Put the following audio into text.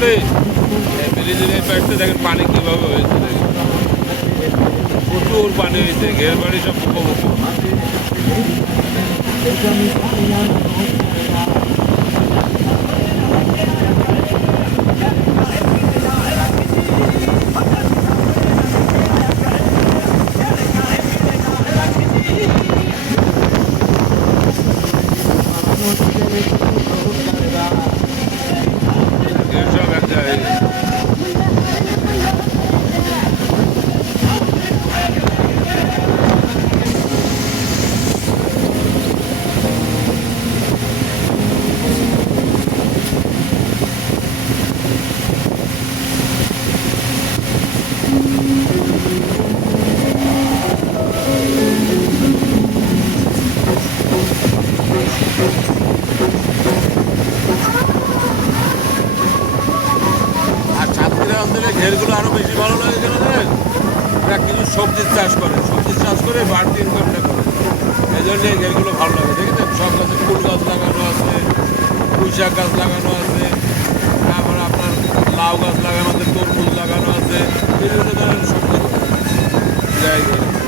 পাশটাতে ব্রিজের এই পাশটা দেখেন পানি কীভাবে হয়েছে দেখেন, প্রচুর পানি হয়েছে, ঘের বাড়ি সব মুখোমুখি। ঘের সব এক জায়গায়। আর সাতক্ষীরা অঞ্চলে ঘেরগুলো আরও বেশি ভালো লাগে কেন জানেন? এরা কিছু সবজির চাষ করে, সবজির চাষ করে বাড়তি ইনকামটা করে, এই জন্য এই ঘেরগুলো ভালো লাগে। দেখেছেন সব গাছে ফুল গাছ লাগানো আছে, পুঁই শাক গাছ লাগানো আছে, তারপরে আপনার লাউ গাছ লাগানো আছে, তরমুজ লাগানো আছে, বিভিন্ন ধরনের সবজি জায়গায়।